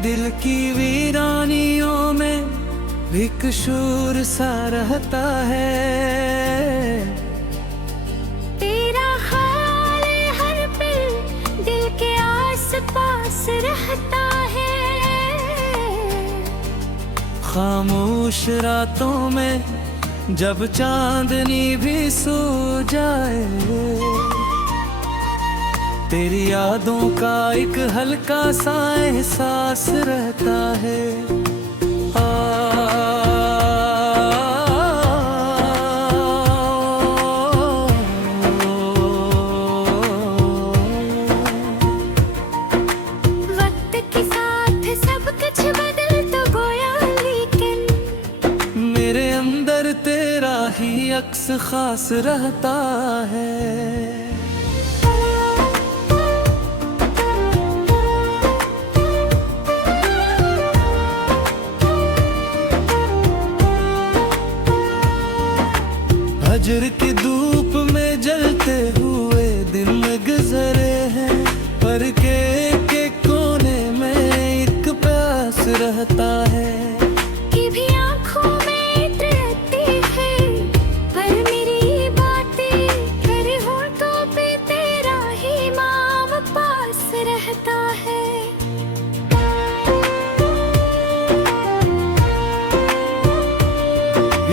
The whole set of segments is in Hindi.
दिल की वीरानियों में एक शूर सा रहता है। तेरा ख्याल हर पल दिल के आस पास रहता है। खामोश रातों में जब चांदनी भी सो जाए, तेरी यादों का एक हल्का सा एहसास रहता है। वक्त के साथ सब कुछ बदल तो गया, लेकिन मेरे अंदर तेरा ही अक्स खास रहता है। फजर की धूप में जलते हुए दिन गुजरे हैं, पर के कोने में एक प्यास रहता है। कि भी आँखों में रहती है, पर मेरी बातें हर होठों पे तेरा ही नाम पास रहता है।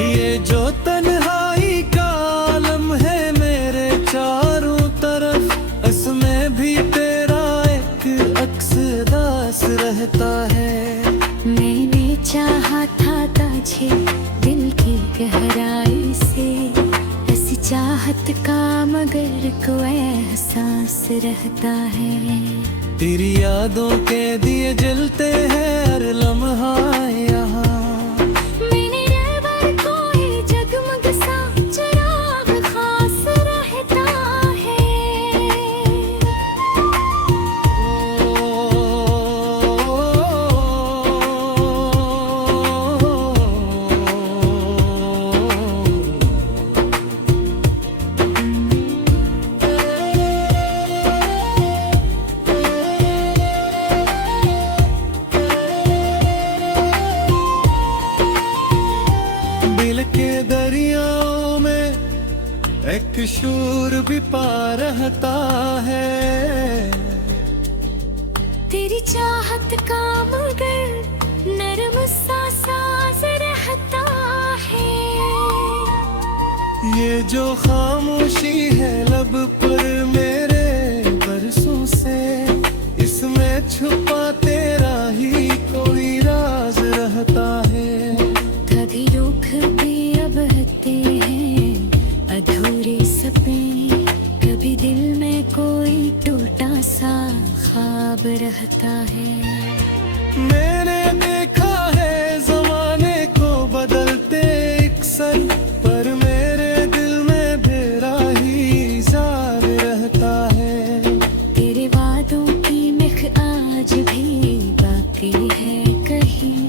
ये जो तन्हाई का आलम है मेरे चारों तरफ, इसमें भी तेरा एक अक्स दास रहता है। मैंने चाहा था तुझे दिल की गहराई से, ऐसी चाहत का मगर कोई एहसास रहता है। तेरी यादों के दिए जलते हैं हर लम्हा यहाँ, मैंने रहबर कोई जगमग सा चिराग खास रहता है। दिल के दरियाओं में एक शूर भी पा रहता है। तेरी चाहत का मगर नरम सा साज रहता है। ये जो खामोशी है लब पर मेरे बरसों से, इसमें छुपा तेरा ही कोई राज रहता है। कभी रुख भी अब बहते हैं अधूरे सपने, कभी दिल में कोई टूटा सा ख्वाब रहता है। मैंने देखा है जमाने को बदलते अक्सर, पर मेरे दिल में तेरा ही जार रहता है। तेरे वादों की मिख आज भी बाकी है कहीं,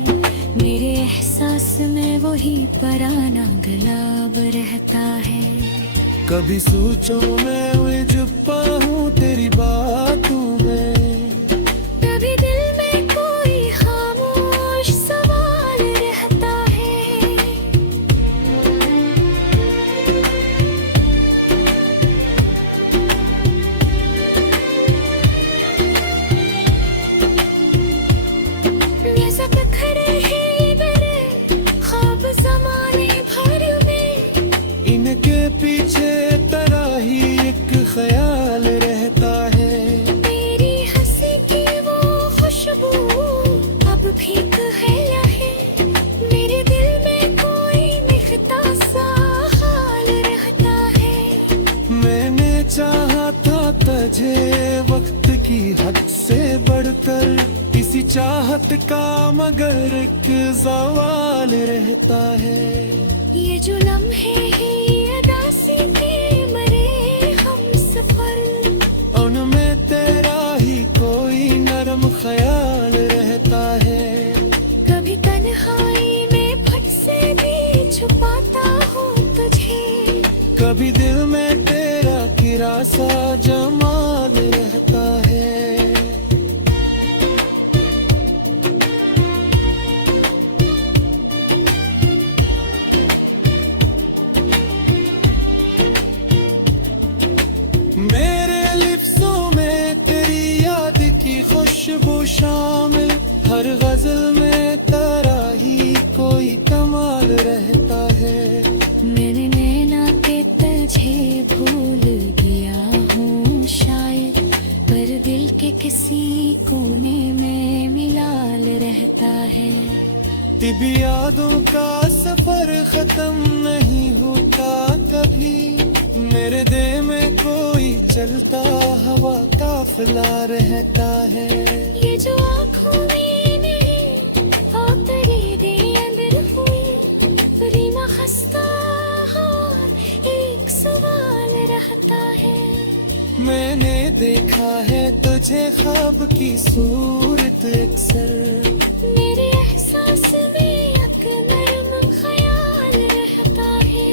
मेरे एहसास में वही पुराना गुलाब रहता है। कभी सोचो मैं उलझ पाऊं तेरी बातों में, कभी दिल में कोई खामोश सवाल रहता है। ये सब खड़े ही मेरे ख्वाब ज़माने भर में, इनके पीछे तेरा ही एक ख्याल रहता है। तेरी हंसी की वो खुशबू अब भीग है लहे, मेरे दिल में कोई मिखता सा हाल रहता है। मैंने चाहा था तुझे वक्त की हद से बढ़कर, इसी चाहत का मगर एक सवाल रहता है। ये जो लम्हे ही अदासी के मरे हम सफर, उनमें तेरा ही कोई नरम ख्याल रहता है। कभी तन्हाई में फट से भी छुपाता हूँ तुझे, कभी दिल में तेरा किरा सा जमाल रहता है। भी यादों का सफर खत्म नहीं होता कभी। मेरे दिल में कोई चलता हवा काफिला रहता है। ये जो आँखों में नहीं और तेरे दे अंदर हुई रीमा खस्ता और एक सवाल रहता है। मैंने देखा है तुझे ख्वाब की सूरत अक्सर। मेरे एहसास में एक नर्म ख्याल रहता है।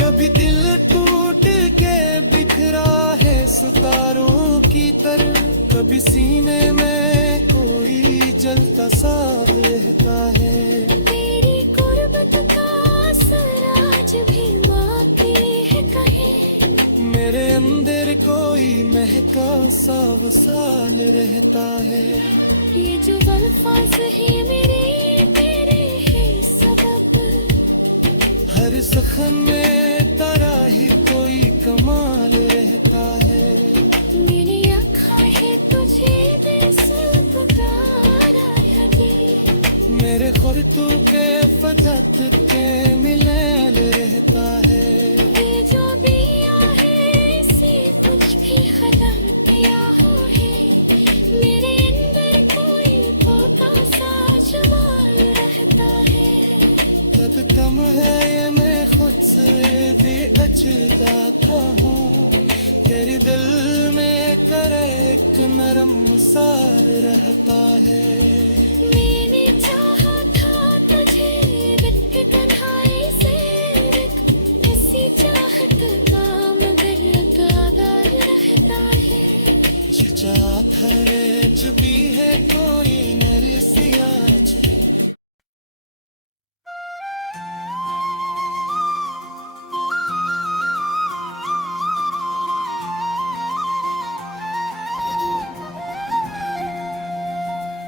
कभी दिल टूट के बिखरा है सितारों की तरह। कभी सीने में कोई जलता सा रहता है। तेरी गुर्बत का असर आज भी बाकी है कहीं। मेरे अंदर कोई महका सा वसाल रहता है। ये जो अल्फाज है मेरे तेरे ही सबब। हर सखन में तेरा ही कोई कमाल रहता है। मेरी आँखें है तुझे बेसुध पुकारा लगी। मेरे खुरतू के फदत के मिलन रहता है। ये जो बिया है इसे कुछ भी खत्म किया हो है। मेरे अंदर कोई धोखा सा जमाल रहता है। कब कम है ये मैं खुद से भी बचता था हूँ। तेरे दिल में करे एक नरम सार रहता है। मैंने चाहा था तुझे रख तन्हाई से रख। ऐसी चाहत का मगर अगार रहता है। ये चाहत है चुकी है कोई नरसिया।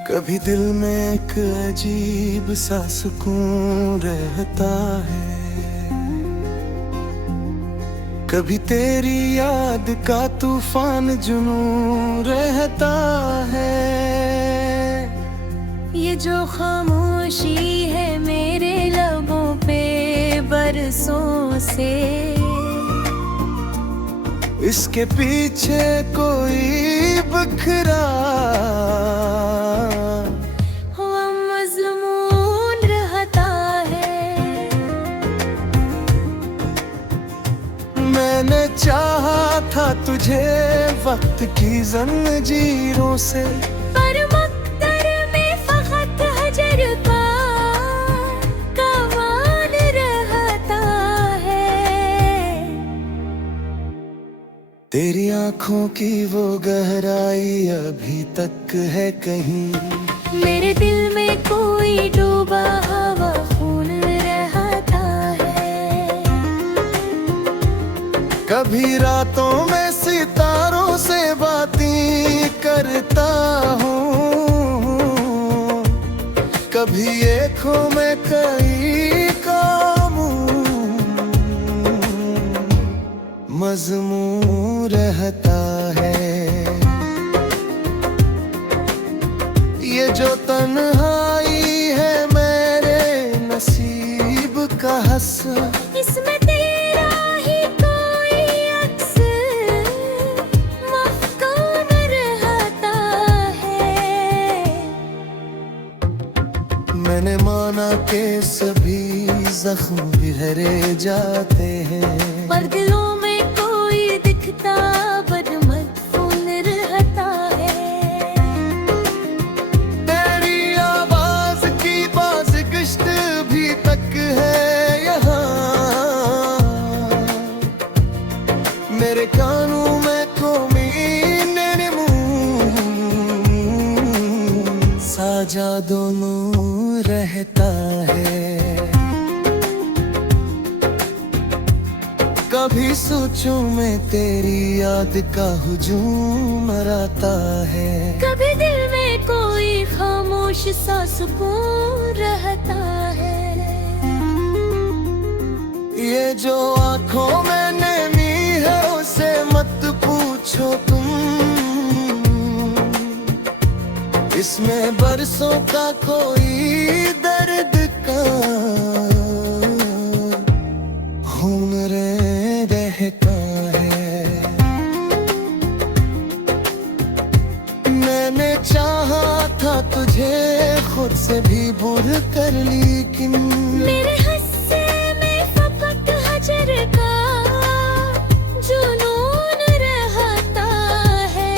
कभी दिल में एक अजीब सा सुकून रहता है। कभी तेरी याद का तूफान जुनून रहता है। ये जो खामोशी है मेरे लबों पे बरसों से। इसके पीछे कोई बखरा हुआ मज़मून रहता है। मैंने चाहा था तुझे वक्त की जंजीरों से। पर मक़दर में फ़क़त हजर का कमाल रहता है। तेरी आंखों की वो गहराई अभी तक है कहीं। मेरे दिल में कोई डूबा हवा खून रहता है। कभी रातों में सितारों से बातें करता हूँ। कभी आँखों में कई कामों मज़मून रहता है। ये जो तन्हाई है मेरे नसीब का हस्सा। इसमें तेरा ही कोई अक्स मफ़कून रहता है। मैंने माना के सभी जख्म बिहरे जाते हैं। पर दिलों में कोई दिखता बदमदफून रहता है। तेरी आवाज की बाज़गिश्त भी तक है यहाँ। मेरे कानों में कोई साजा दोनों रहता है। कभी सोचूं मैं तेरी याद का हुजूम आता है। कभी दिल में कोई खामोश सा सुकून रहता है। ये जो आंखों में नमी है उसे मत पूछो तुम। जिसमें बरसों का कोई दर्द का उम्र रहता है। मैंने चाहा था तुझे खुद से भी दूर कर, लेकिन मेरे हस्से में फकत हजर का जुनून रहता है।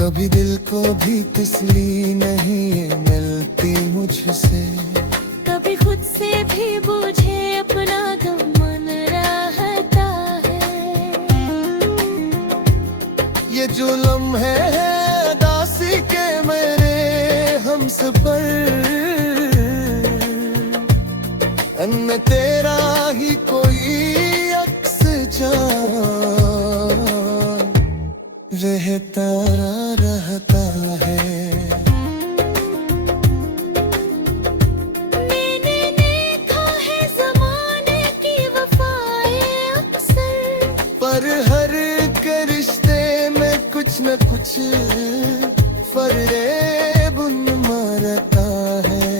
कभी दिल को भी तसल्ली नहीं मिलती मुझसे, कभी खुद से भी मुझे अपना गमन रहता है। ये जो लम्हे हैं दासी के मेरे हम सफर, मैं तेरा ही कोई अक्स रहता रहता है। मैंने देखा है ज़माने की वफ़ाएं अक्सर, पर हर के रिश्ते में कुछ न कुछ फरेब मरता है।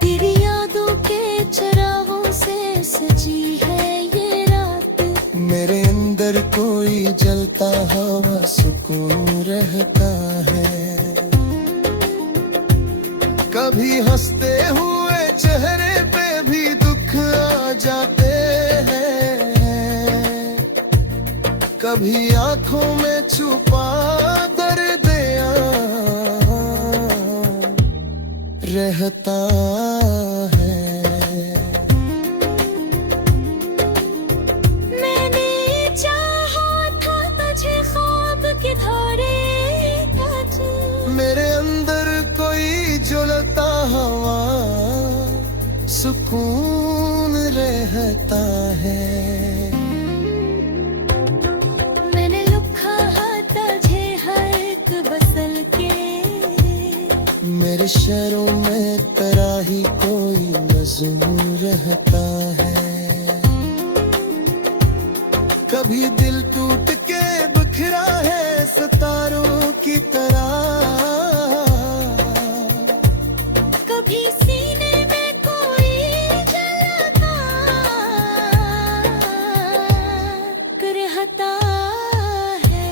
तेरी यादों के चिरागों से सजी है ये रात, मेरे अंदर कोई जलता हुआ सुकून रहता है। कभी हंसते हुए चेहरे पे भी दुख आ जाते हैं, कभी आंखों में छुपा दर्द रहता है। मैंने चाहा था तुझे ख्वाब के धारे कट, मेरे अंदर कोई ज्वलता हवा सुकून रहता है। मैंने लिखा है तुझे हर एक बसल के, मेरे शहरों में तेरा ही कोई नज़्म रहता है। कभी दिल टूट के बिखरा है सितारों की तरह, कभी सीने में कोई जलता रहता है।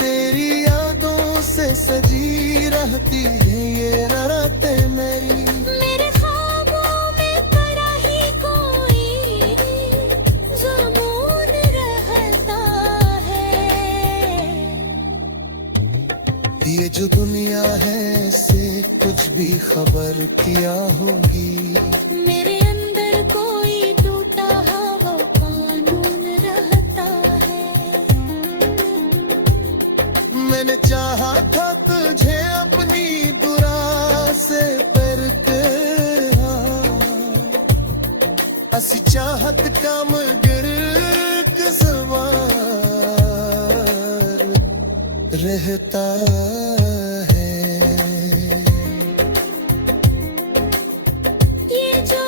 तेरी यादों से सजी रहती है ये रातें मेरी, मेरे ख्वाबों में तेरा ही कोई जुनून रहता है। ये जो दुनिया है इससे कुछ भी खबर किया होगी, मेरे अंदर कोई टूटा हुआ कानून रहता है। मैंने चाहा था तुझे अपनी बुरा से करके, असी चाहत का मगर सवार रहता है। ये जो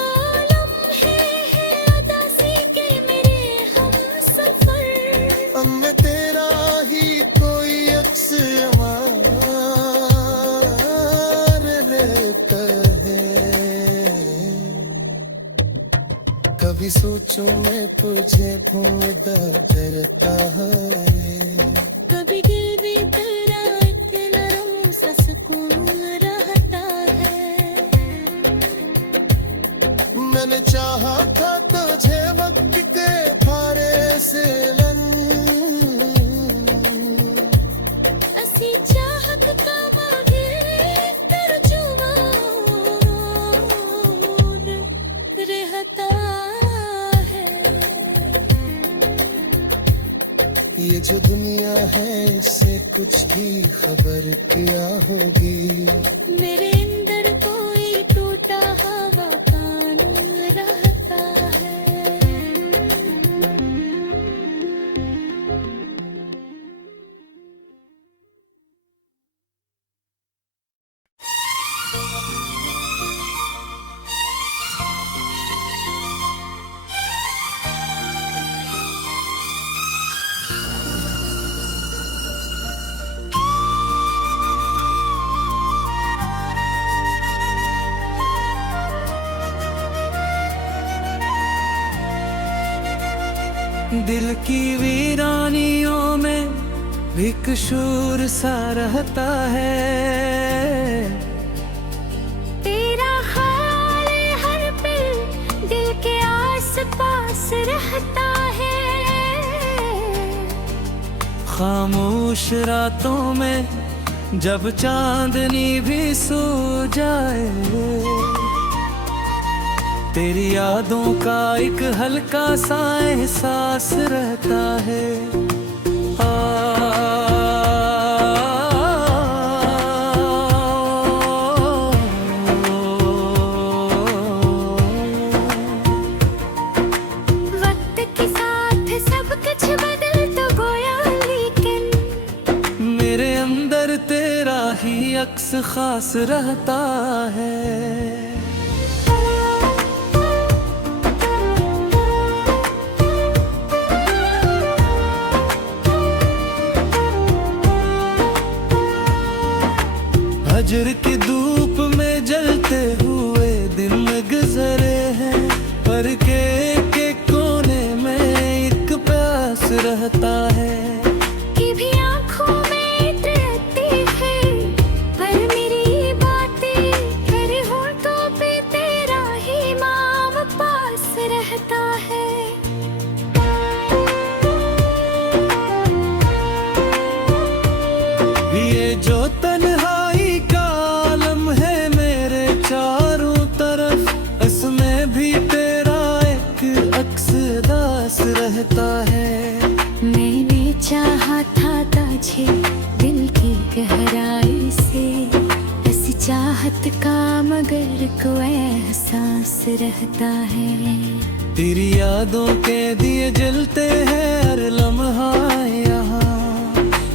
लम्हे हैं उदासी के मेरे हमसफर, मैं तेरा ही कोई अक्स रहता है। कभी सोचो मैं तुझे ढूंढता रहता है, कभी दिल भी तेरा इतना नरम सा सुकून रहता है। मैंने चाहा था तुझे वक्त के फारे से असी चाहत का मगर तर्जुमान रहता है। ये जो दुनिया है इससे कुछ भी खबर क्या होगी, मेरे अंदर कोई टूटा हुआ कानून रहता है। दिल की वीरानियों में एक शूर सा रहता है। तेरा ख्याल हर पल दिल के आस पास रहता है। खामोश रातों में जब चांदनी भी सो जाए, तेरी यादों का एक हल्का सा एहसास रहता है। वक्त के साथ सब कुछ बदल तो गया, लेकिन मेरे अंदर तेरा ही अक्स खास रहता है। फजर की धूप में जलते हुए दिन गुजरे हैं, पर के कोने में एक प्यास रहता है। कि भी आँखों में रहती है, पर मेरी बातें हर होठों पे तेरा ही नाम पास रहता है। ये जो तन्हाई का आलम है मेरे चारों तरफ, इसमें भी तेरा एक अक्स दास रहता है। मैंने चाहा था तुझे दिल की गहराई से, इस चाहत का मगर कोई एहसास रहता है। तेरी यादों के दिए जलते हैं हर लम्हा यहाँ,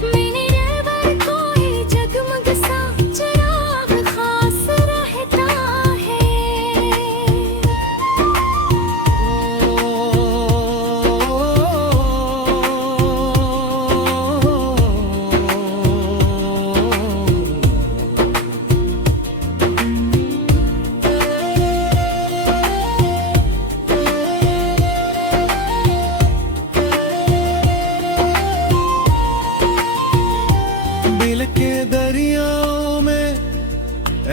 मैंने रहबर कोई जगमग सा चिराग खास रहता है। दिल के दरियाओं में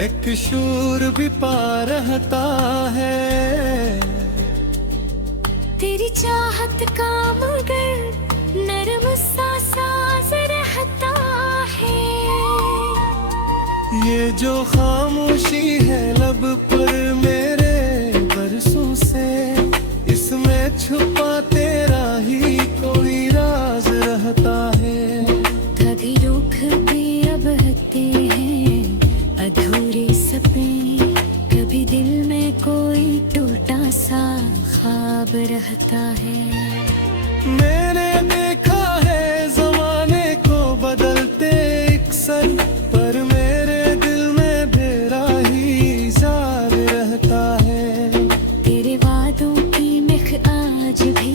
एक शूर भी पा रहता है। तेरी चाहत का मगर नरम सा साज रहता है। ये जो खामोशी है लब पर मेरे बरसों से, इसमें छुपा तेरा ही कोई राज रहता है। कभी रुख भी अब हटते हैं अधूरे सपने, कभी दिल में कोई टूटा सा ख्वाब रहता है। मैंने देखा है जमाने को बदलते अक्सर, पर मेरे दिल में तेरा ही जार रहता है। तेरे वादों की मिख आज भी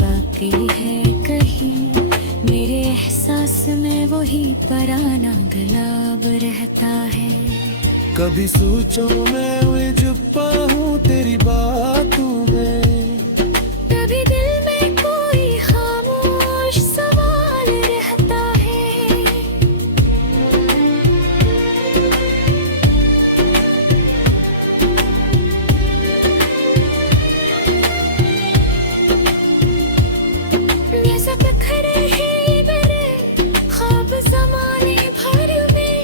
बाकी है कहीं, मेरे एहसास में वही पुराना गुलाब रहता है। कभी सोचो मैं उलझ पाऊं तेरी बातों में, कभी दिल में कोई खामोश सवाल रहता है। ये सब खड़े हैं मेरे ख्वाब ज़माने भर में,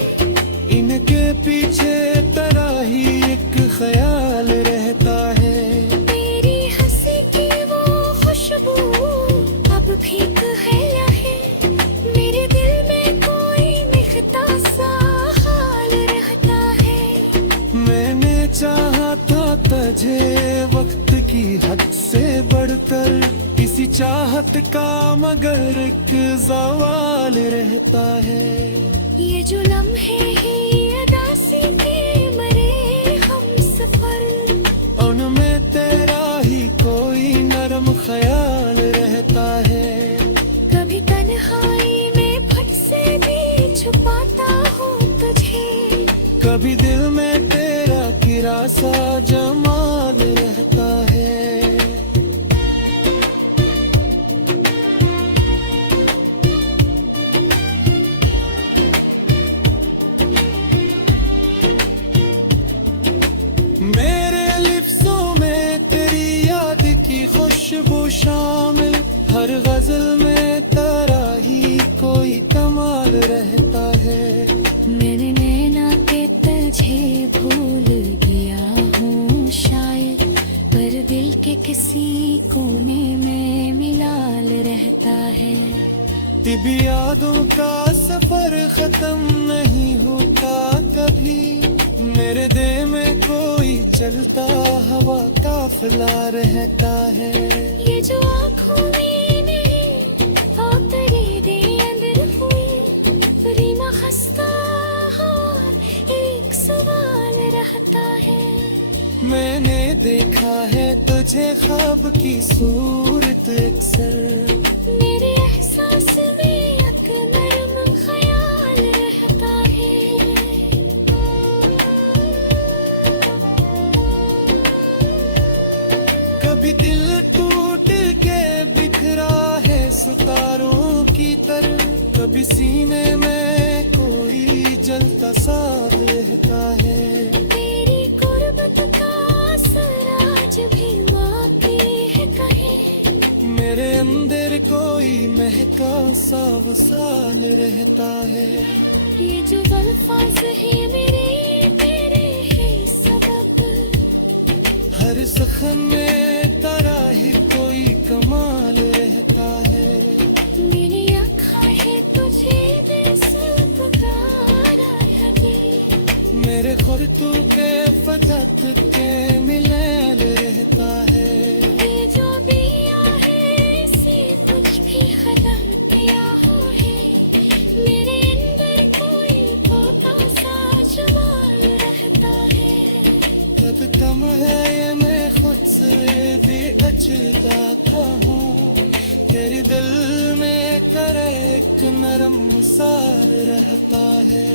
इनके पीछे तेरा ही एक ख्याल रहता है। तेरी हंसी की वो खुशबू अब भीग है लहे, मेरे दिल में कोई मिखता सा हाल रहता है। मैंने चाहा था तुझे वक्त की हद से बढ़कर, किसी चाहत का मगर एक सवाल रहता है। ये जो लम्हे हैं अदासी के मरे हम सफर, उनमें तेरा ही कोई नरम ख्याल रहता है। कभी तन्हाई में फट से भी छुपाता हूँ तुझे, कभी दिल में तेरा किरा सा जमाल रहता है। तब यादों का सफर खत्म नहीं होता कभी, मेरे दिल में कोई चलता हवा काफिला रहता है। ये जो आँखों में नहीं वो तेरे दे अंदर हुई रीमा खस्ता और एक सवाल रहता है। मैंने देखा है तुझे ख्वाब की सूरत अक्सर, मेरे एहसास में एक नरम ख्याल रहता है। कभी दिल टूट के बिखरा है सितारों की तरह, कभी सीने में कोई जलता सा रहता है। तेरी गुर्बत का असर आज भी बाकी है कहीं, मेरे अंदर कोई महका सा वसाल रहता है। ये जो अल्फाज है मेरे तेरे ही सबब, हर सखन में तेरा ही कोई कमाल रहता है। मेरी आँखें है तुझे दिल से पुकारा है। मेरे खुरतू के फदक के मिलन रहता है। ये जो बिया है इसे कुछ भी खत्म किया हो है, मेरे अंदर कोई खोता सा जमाल रहता है। कब कम है ये मैं खुद से भी अछताता हूँ, तेरे दिल में करे एक नरम सार रहता है।